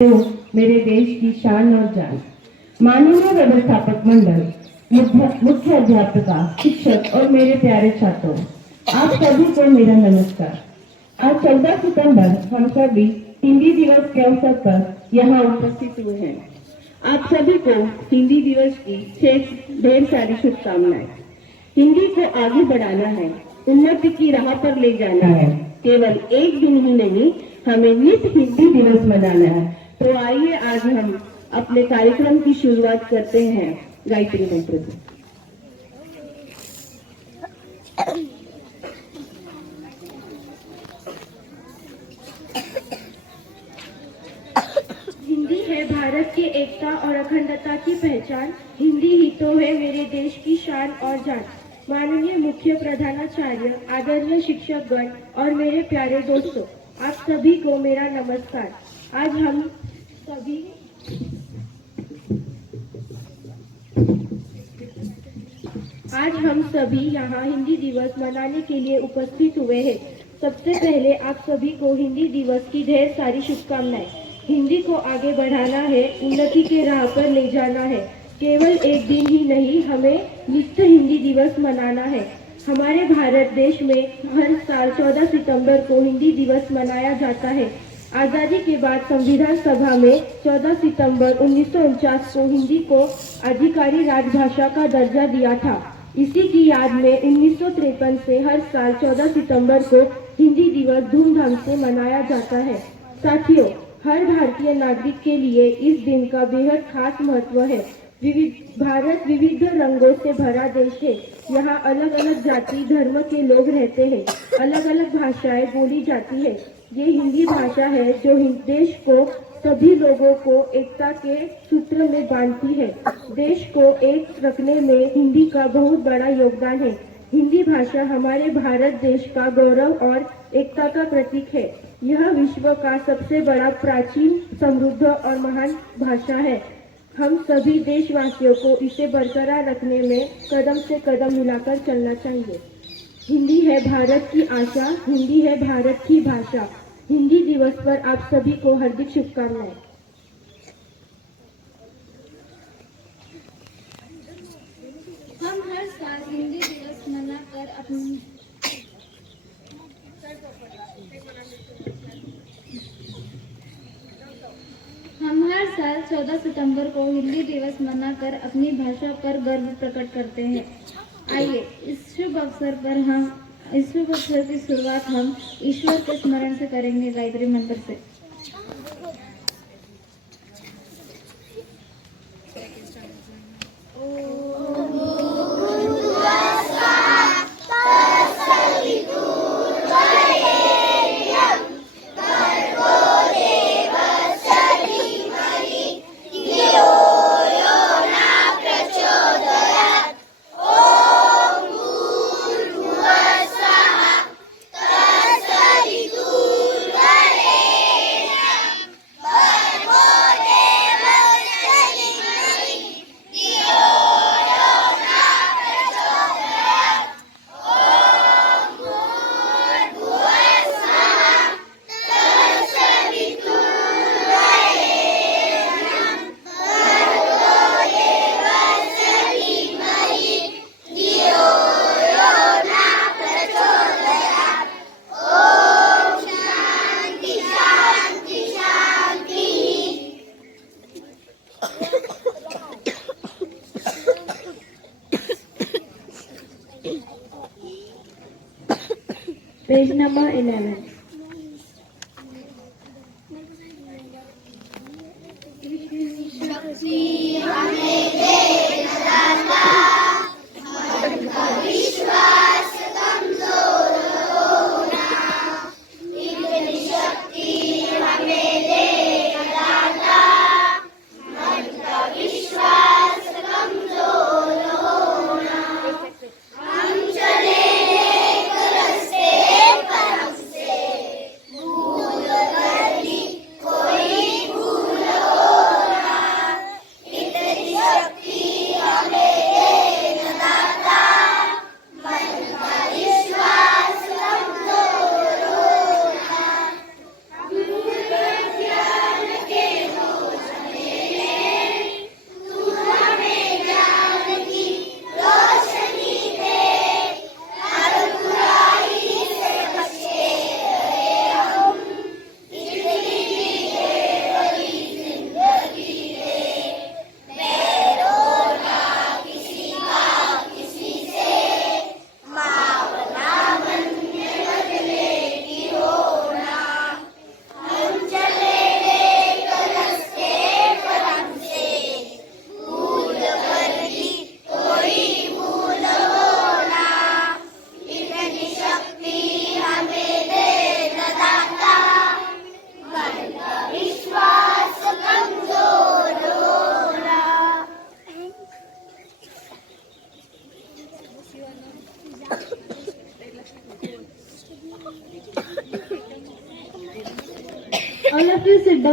तो मेरे देश की शान और जान। माननीय व्यवस्थापक मंडल, मुख्य अध्यापिका, शिक्षक और मेरे प्यारे छात्रों, आप सभी को मेरा नमस्कार। आज 14 सितंबर हम सभी हिंदी दिवस के अवसर पर यहाँ उपस्थित हुए हैं। आप सभी को हिंदी दिवस की ढेर सारी शुभकामनाएं। हिंदी को आगे बढ़ाना है, उन्नति की राह पर ले जाना है। केवल एक दिन ही नहीं, हमें नित्य हिंदी दिवस मनाना है। तो आइए आज हम अपने कार्यक्रम की शुरुआत करते हैं गायत्री मंत्र से। हिंदी है भारत की एकता और अखंडता की पहचान। हिंदी ही तो है मेरे देश की शान और जान। माननीय मुख्य प्रधानाचार्य, आदरणीय शिक्षकगण और मेरे प्यारे दोस्तों, आप सभी को मेरा नमस्कार। आज हम सभी यहाँ हिंदी दिवस मनाने के लिए उपस्थित हुए हैं। सबसे पहले आप सभी को हिंदी दिवस की ढेर सारी शुभकामनाएं। हिंदी को आगे बढ़ाना है, उन्नति के राह पर ले जाना है। केवल एक दिन ही नहीं, हमें नित्य हिंदी दिवस मनाना है। हमारे भारत देश में हर साल 14 सितंबर को हिंदी दिवस मनाया जाता है। आजादी के बाद संविधान सभा में 14 सितंबर 1949 को हिंदी को आधिकारिक राजभाषा का दर्जा दिया था। इसी की याद में 1953 से हर साल 14 सितंबर को हिंदी दिवस धूमधाम से मनाया जाता है। साथियों, हर भारतीय नागरिक के लिए इस दिन का बेहद खास महत्व है। भारत विविध रंगों से भरा देश है। यहाँ अलग अलग जाति धर्म के लोग रहते हैं। अलग अलग भाषाएं बोली जाती है। ये हिंदी भाषा है जो देश को, सभी लोगों को एकता के सूत्र में बांधती है। देश को एक रखने में हिंदी का बहुत बड़ा योगदान है। हिंदी भाषा हमारे भारत देश का गौरव और एकता का प्रतीक है। यह विश्व का सबसे बड़ा, प्राचीन, समृद्ध और महान भाषा है। हम सभी देशवासियों को इसे बरकरार रखने में कदम से कदम मिलाकर चलना चाहिए। हिंदी है भारत की आशा, हिंदी है भारत की भाषा। हिंदी दिवस पर आप सभी को हार्दिक शुभकामनाएं। हम हर साल हिंदी दिवस मनाकर हम हर साल 14 सितंबर को हिंदी दिवस मनाकर अपनी भाषा पर गर्व प्रकट करते हैं। आइए इस शुभ अवसर की शुरुआत हम ईश्वर के स्मरण से करेंगे गायत्री मंत्र से। Page number 11। शक्ति हो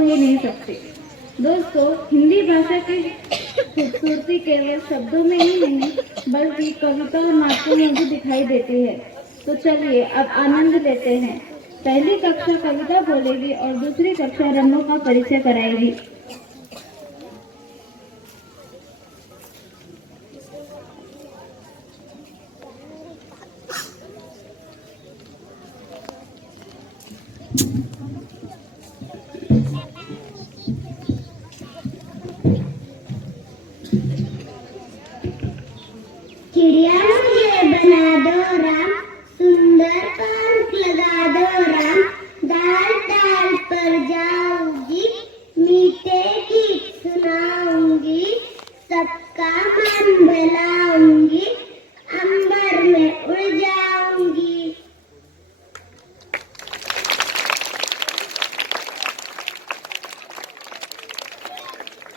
ही नहीं सकते। दोस्तों, हिंदी भाषा की खूबसूरती केवल शब्दों में ही नहीं बल्कि कविता और नाट्यों में भी दिखाई देती है। तो चलिए अब आनंद लेते हैं। पहली कक्षा कविता बोलेगी और दूसरी कक्षा रंगों का परिचय कराएगी। चिड़िया मुझे बना दो राम, सुंदर पंख लगा दो राम, डाल डाल पर जाऊंगी, मीठे गीत सुनाऊंगी, सबका मन बनाऊंगी, अंबर में उड़ जाऊंगी।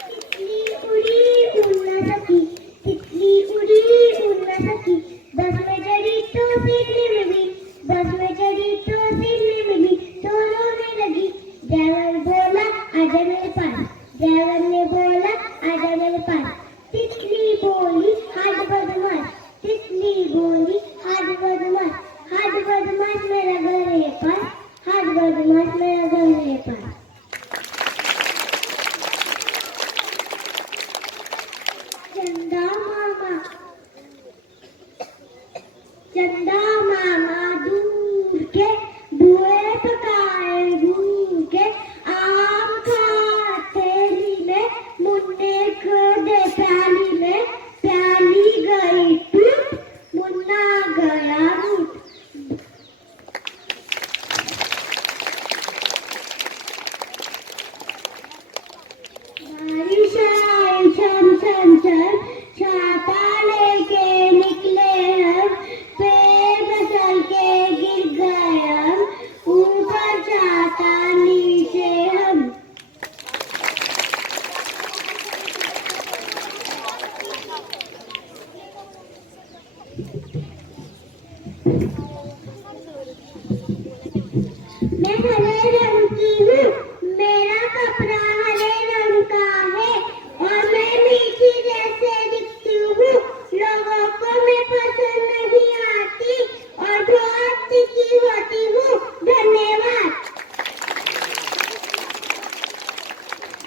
तितली उड़ी उड़ना सकी, तितली उड़ी उड़ना सकी, बस में चढ़ी तो सीखने मिली, बस में चढ़ी तो सीखने मिली, तो रोने लगी। ड्राइवर बोला आजा मेरे पास, ड्राइवर ने बोला आजा मेरे पास। तितली बोली हाथ बदमाश, तितली बोली हाथ बदमाश, हाथ बदमाश मेरा घर है पास, हाथ बदमाश मेरा घर है पास। चंदा मामा, चंदा मामा दूर के बुए पकाए घूर के, आम खा थैली में, मुन्ने को दे प्याली में, प्याली गई टूट, मुन्ना गया रूठ। बारिश आई छम छम छम, छाता लेके निकले हम, पेड़ फिसल के गिर गए हम, ऊपर छाता नीचे हम। मैं हरे रंग की हूँ, मेरा कपड़ा हरे रंग का है, और मैं मीठी जैसे दिखती हूँ, लोगों को मैं पसंद नहीं आती, और बहुत तीखी होती हूँ। धन्यवाद।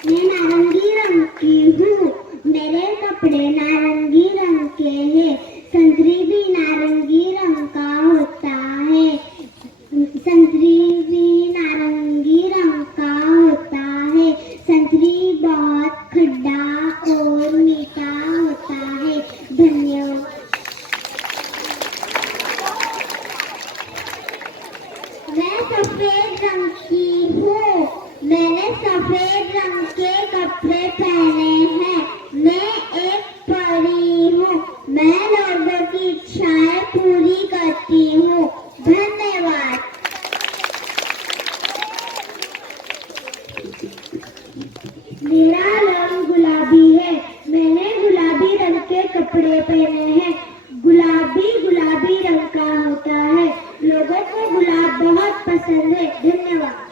मैं नारंगी रंग की हूँ, मेरे कपड़े नारंगी रंग के हैं, संतरी भी नारंगी रंग का होता है, संतरी भी नारंगी रंग का होता है, संतरी बहुत खट्टा और मीठा होता है। धन्यवाद। मैं सफेद रंग की हूँ, मैंने सफेद रंग के कपड़े पहने हैं, मैं एक परी हूँ, मैं लोगों की इच्छाएं पूरी करती हूँ। धन्यवाद। मेरा रंग गुलाबी है, मैंने गुलाबी रंग के कपड़े पहने हैं, गुलाबी गुलाबी रंग का होता है, लोगों को गुलाब बहुत पसंद है। धन्यवाद।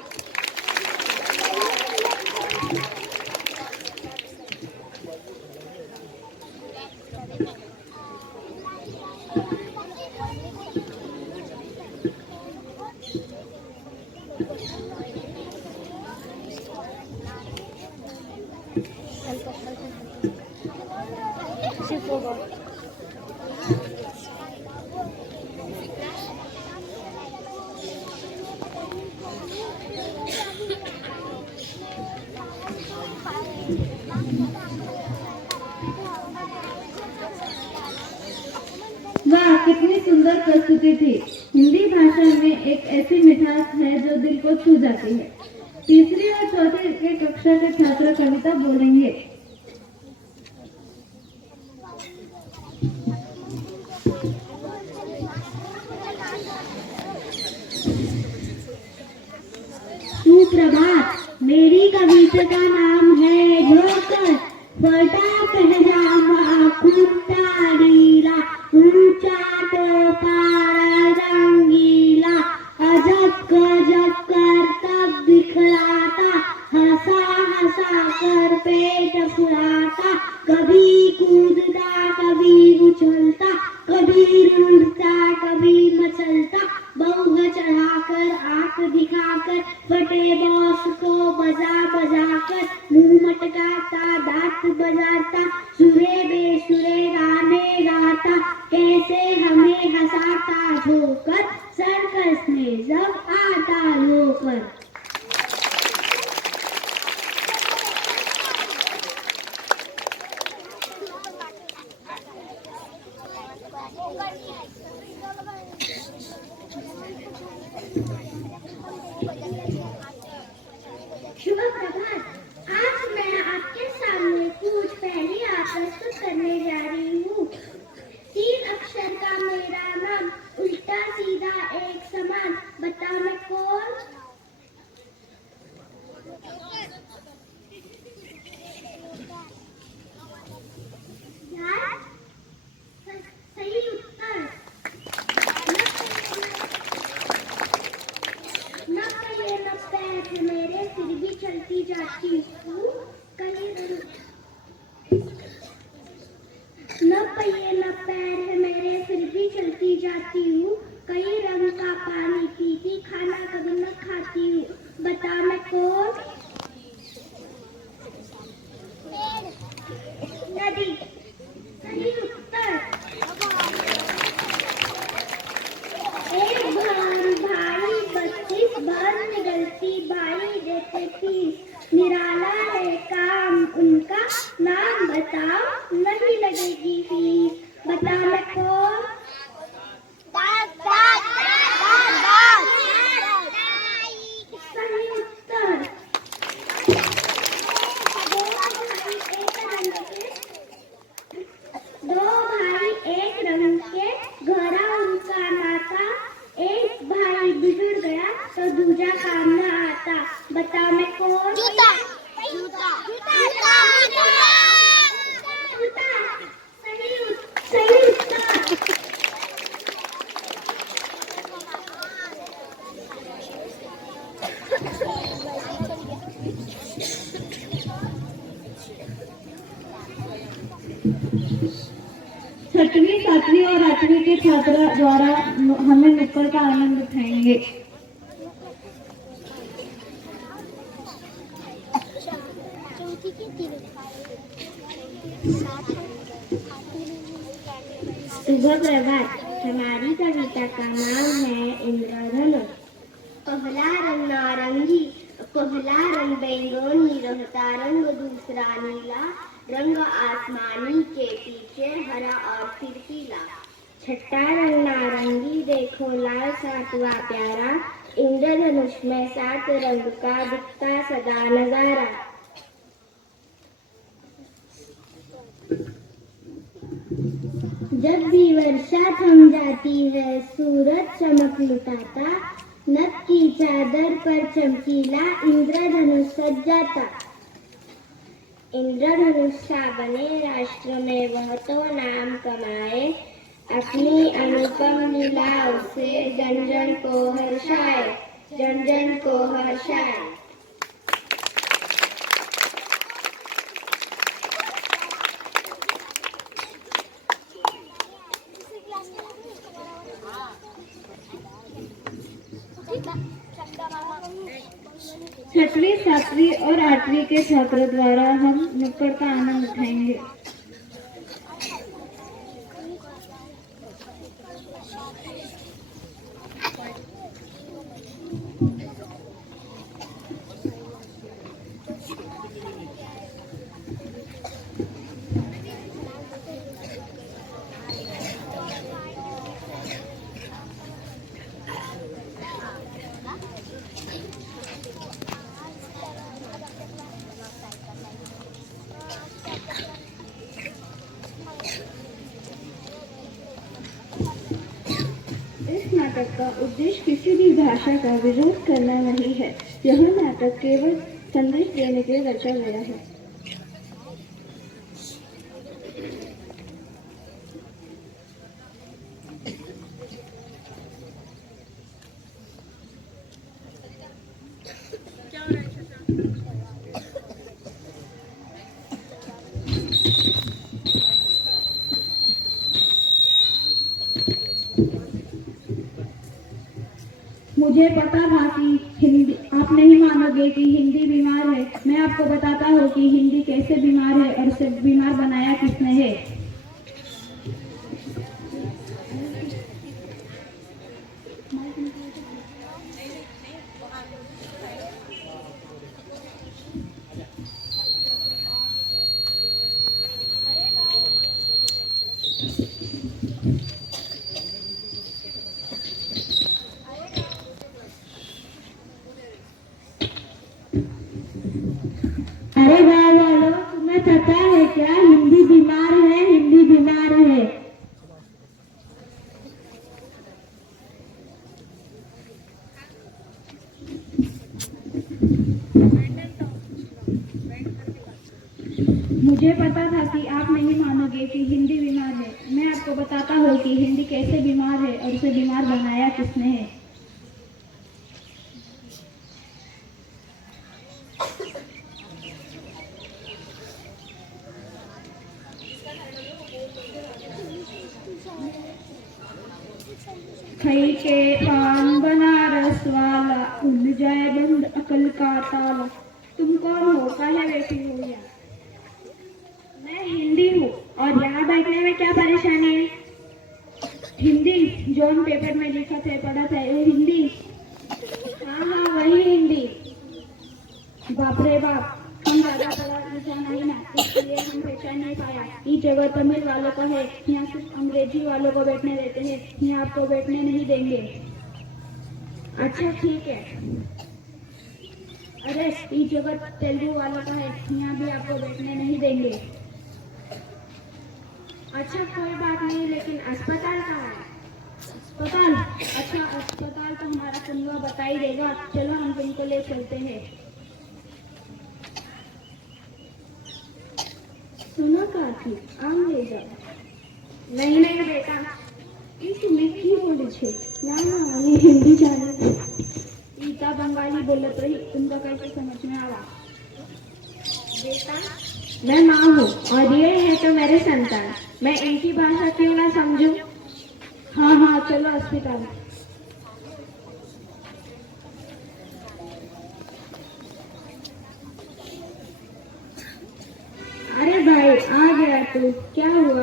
वाह, कितनी सुंदर प्रस्तुति थी। हिंदी भाषा में एक ऐसी मिठास है जो दिल को छू जाती है। तीसरी और चौथी के कक्षा के छात्र कविता बोलेंगे। सुप्रभात। का नाम है जोकर, फटा पहजामा कुर्ता नीला, ऊंचा टोपा रंगीला, अजब गजब कर तब दिखलाता, हंसा हंसा कर पेट फुलाता, कभी कूदता कभी उछलता, कभी रूठता कभी मचलता, बहु चढ़ाकर आंख दिखाकर फटे बॉस को बजा बजा कर मुंह मटकाता दांत बजाता, सुरे बेसुरे गाने गाता, कैसे हमें हंसाता जोकर, सर्कस में जब आता लोकर। शुभ प्रभात। आज मैं आपके सामने कुछ पहेलियां प्रस्तुत करने जा रही हूँ। 3 अक्षर का मेरा नाम, उल्टा सीधा एक समान, बता मैं कौन? यार, सही उत्तर। न पैर न पैर मेरे फिर भी चलती जाती हूँ, कहीं न पैर न पैर है मेरे फिर भी चलती जाती हूँ, कई रंग का पानी पीती खाना कभी न खाती हूँ, बता मैं कौन? नदी। सही उत्तर। एक भाई 32 भर निगलती भाई देते 30, निराला है काम उनका, नाम बताओ नहीं लगेगी फीस, बता मैं कौन? सही उत्तर। दो भाई एक रंग के घरा उनका नाता, एक भाई बिगड़ गया तो दूजा काम न आता, बता मैं कौन? जूता। सही उत्तर। छठवीं, सातवीं और आठवीं के छात्रों द्वारा हमें नुक्कड़ का आनंद उठाएंगे। शुभ प्रभात। हमारी कविता का नाम है इंद्रधनुष। पहला रंग नारंगी, पहला रंग बैंगनी, रहता रंग दूसरा नीला, रंग आसमानी के पीछे हरा और फिर पीला। छठा रंग नारंगी, देखो लाल सातवां प्यारा, इंद्रधनुष में 7 रंग का दिखता सदा नजारा। जब भी वर्षा थम जाती है सूरज चमक लुटाता, नभ की चादर पर चमकीला इंद्रधनुष सज जाता। इंद्रधनुष सा बने राष्ट्र में वह तो नाम कमाए, अपनी अनुपम लीलाओं से जन जन को हर्षाए, जन जन को हर्षाए। छठवीं, सातवीं और आठवीं के छात्रों द्वारा हम नुक्कड़ का आनंद उठाएंगे। नाटक का उद्देश्य किसी भी भाषा का विरोध करना नहीं है। यह नाटक केवल संदेश देने के लिए रचा गया है। मुझे पता था कि हिंदी, आप नहीं मानोगे कि हिंदी बीमार है। मैं आपको बताता हूँ कि हिंदी कैसे बीमार है और उसे बीमार बनाया किसने है। अरे गाँव वालों, तुम्हें पता है क्या, हिंदी बीमार है, हिंदी बीमार है। मुझे पता था कि आप नहीं मानोगे कि हिंदी बीमार है। मैं आपको बताता हूँ कि हिंदी कैसे बीमार है और उसे बीमार बनाया किसने है। खई के पान बनारस वाला, खुल जाए बंद अकल का ताला। तुम कौन हो, काहे बैठी हो यहाँ? मैं हिंदी हूँ। और यहाँ बैठने में क्या परेशानी है? हिंदी जॉन पेपर में लिखा थे, पढ़ा था, वो हिंदी। हाँ हाँ, वही हिंदी। बाप रे बाप, हम ज्यादा पढ़ा लिखा नहीं ना, इसलिए हम पहचान नहीं पाया। ये जगह तमिल वालों का है, यहाँ सिर्फ अंग्रेजी वालों को बैठने देते हैं, यहाँ आपको बैठने नहीं देंगे। अच्छा ठीक है। अरे ये जगह तेलुगु वालों का है, यहाँ भी आपको बैठने नहीं देंगे। अच्छा कोई बात नहीं, लेकिन अस्पताल कहाँ है? अस्पताल? अच्छा अस्पताल तो हमारा कुंडवा बता ही देगा। चलो हम तुमको ले चलते हैं। सुनो काकी, आम ले जाओ। नहीं नहीं बेटा, ये तुम्हें की बोले छे? ना ना, ये हिंदी जाने। ईता बंगाली बोलत रही, तुमका कैसे समझ में आवा? बेटा मैं माँ हूँ और ये है तो मेरे संतान, मैं इनकी भाषा क्यों ना समझूं? हाँ हाँ चलो अस्पताल। अरे भाई आ गया तू, क्या हुआ?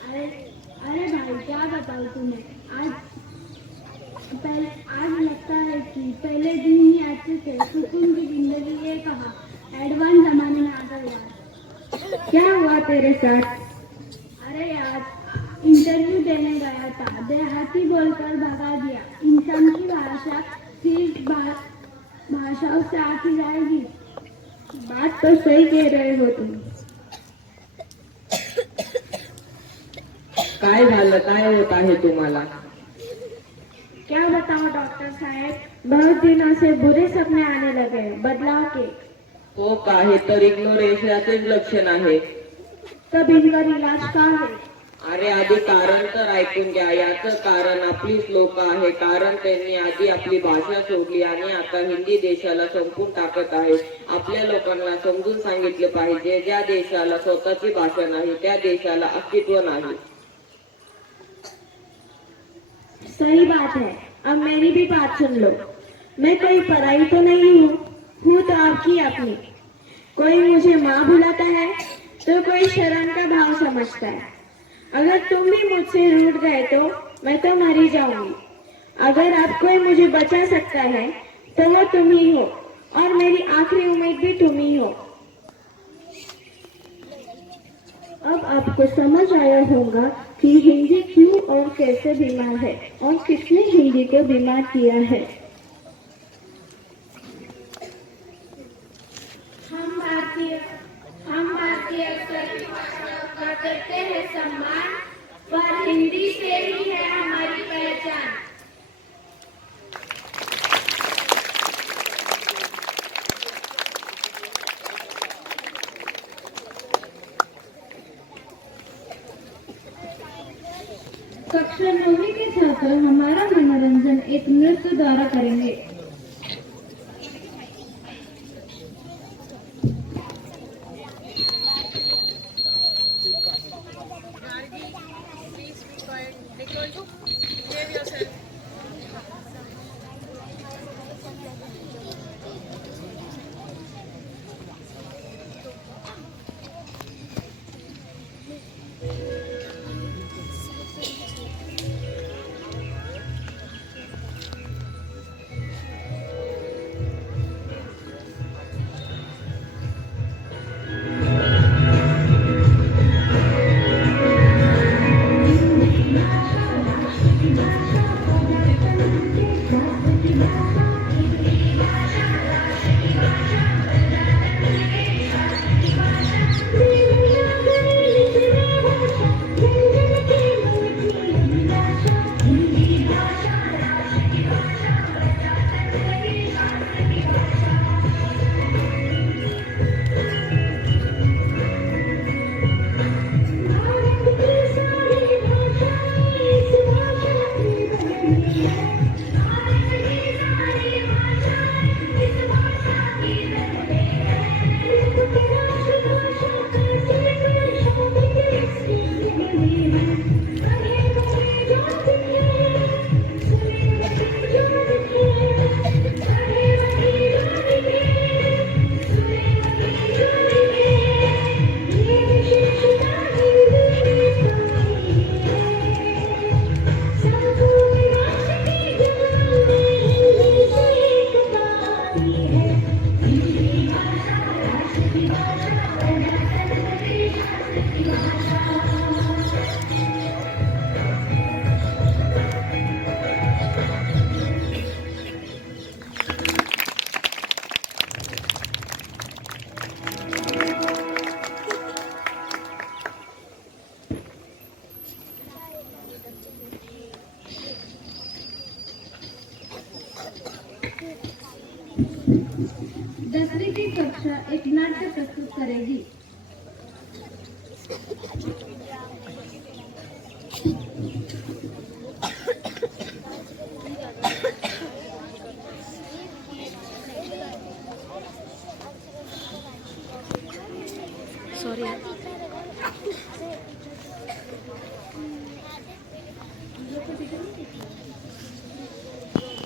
अरे भाई क्या बताऊँ तुम्हें, आज लगता है कि पहले दिन ही अच्छे थे, सुकून की जिंदगी ये कहा, एडवांस जमाने में आ गया। क्या हुआ तेरे साथ? अरे यार, इंटरव्यू देने गया था, देहाती बोलकर भगा दिया। इंसान की भाषा फिर भाषाओं से आती जाएगी। बात तो सही कह रहे हो तुम। काय झालं, काय होत आहे तुम्हाला? क्या बताऊं डॉक्टर साहब, बहुत दिनों से बुरे सपने आने लगे, बदलाव के। हो का, हे तर इग्नोरेन्सचेच लक्षण आहे। तब इनका इलाज का है? अरे आधी कारण तर ऐकून घ्या। याचं कारण आपलीच लोक आहे, कारण त्यांनी आधी आपली भाषा सोडली आणि आता हिंदी देशाला संपून टाकत आहे। आपल्या लोकांना समजून सांगितलं पाहिजे, ज्या देशाला स्वतःची भाषा नाही त्या देशाला अस्तित्व नाही। सही बात है, अब मेरी भी बात सुन लो। मैं कोई पराई तो नहीं हूँ तो आपकी अपनी। कोई मुझे माँ बुलाता है तो कोई शर्म का भाव समझता है। अगर तुम भी मुझसे रूठ गए तो मैं तो मर ही जाऊंगी। अगर अब कोई मुझे बचा सकता है तो वो तुम ही हो, और मेरी आखिरी उम्मीद भी तुम ही हो। अब आपको समझ आया होगा कि हिंदी क्यों और कैसे बीमार है और किसने हिंदी को बीमार किया है। हम भारतीय अक्सर की भाषा का करते हैं सम्मान, पर हिंदी से ही है हमारी पहचान। कक्षा 9वीं के छात्र हमारा मनोरंजन एक नृत्य द्वारा करेंगे। दसवीं की कक्षा एक नाट्य प्रस्तुत करेगी।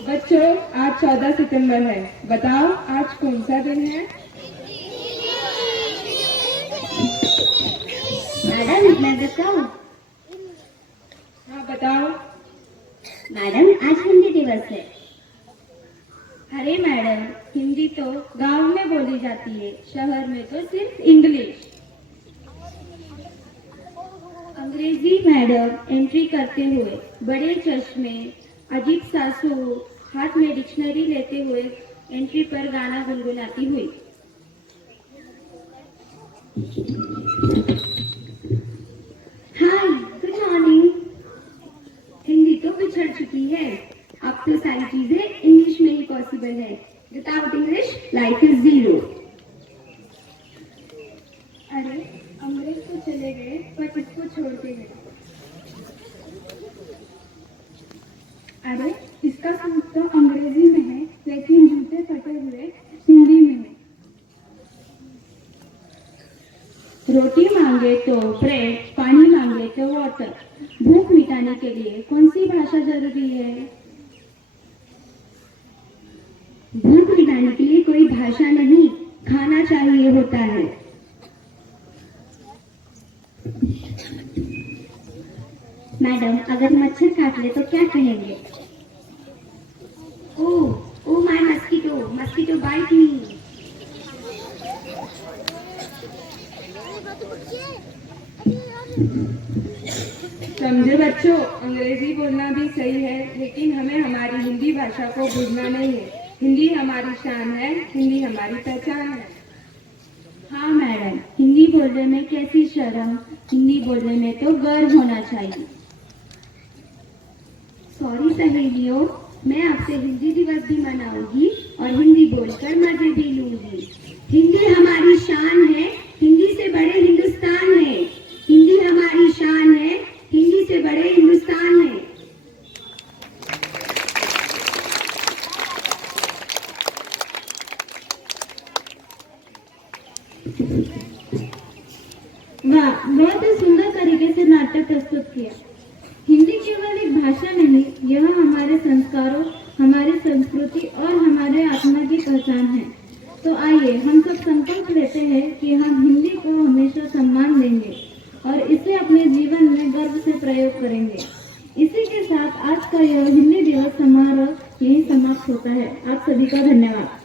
बच्चों, आज 14 सितंबर है। बताओ आज कौन सा दिन है? मैडम मैं बताऊं? हाँ बताओ। मैडम आज हिंदी दिवस है। अरे मैडम, हिंदी तो गांव में बोली जाती है, शहर में तो सिर्फ इंग्लिश। अंग्रेजी मैडम एंट्री करते हुए बड़े चश्मे, अजीब सा सूट, हाथ में डिक्शनरी लेते हुए एंट्री पर गाना गुनगुनाती हुई। हाय, गुड मॉर्निंग। हिंदी तो बिछड़ चुकी है, अब तो सारी चीजें इंग्लिश में ही पॉसिबल है। Without English life is Ziro. अरे अंग्रेज तो चले गए पर इसको छोड़ के गए। अरे इसका सूट तो अंग्रेजी में है लेकिन जूते फटे हुए हिंदी में है। रोटी मांगे तो ब्रेड, पानी मांगे तो वाटर। भूख मिटाने के लिए कौन सी भाषा जरूरी है? भूख मिटाने के लिए कोई भाषा नहीं, खाना चाहिए होता है। मैडम अगर मच्छर काट ले तो क्या कहेंगे? Oh my mosquito, mosquito byte मी। समझे बच्चों, अंग्रेजी बोलना भी सही है लेकिन हमें हमारी हिंदी भाषा को भूलना नहीं है। हिंदी हमारी शान है, हिंदी हमारी पहचान है। हाँ मैडम, हिंदी बोलने में कैसी शर्म, हिंदी बोलने में तो गर्व होना चाहिए। सॉरी सहेलियों, मैं आपसे हिंदी दिवस भी मनाऊंगी और हिंदी बोलकर मजे भी लूंगी। हिंदी हमारी शान है, हिंदी से बड़े हिंदुस्तान है। हिंदी हमारी शान है, हिंदी से बड़े हिंदुस्तान है। वाह, बहुत ही सुंदर तरीके से नाटक प्रस्तुत किया। हिंदी केवल एक भाषा नहीं, यह हमारे संस्कारों, हमारी संस्कृति और हमारे आत्मा की पहचान है। तो आइए हम सब संकल्प लेते हैं कि हम हिंदी को हमेशा सम्मान देंगे और इसे अपने जीवन में गर्व से प्रयोग करेंगे। इसी के साथ आज का यह हिंदी दिवस समारोह यही समाप्त होता है। आप सभी का धन्यवाद।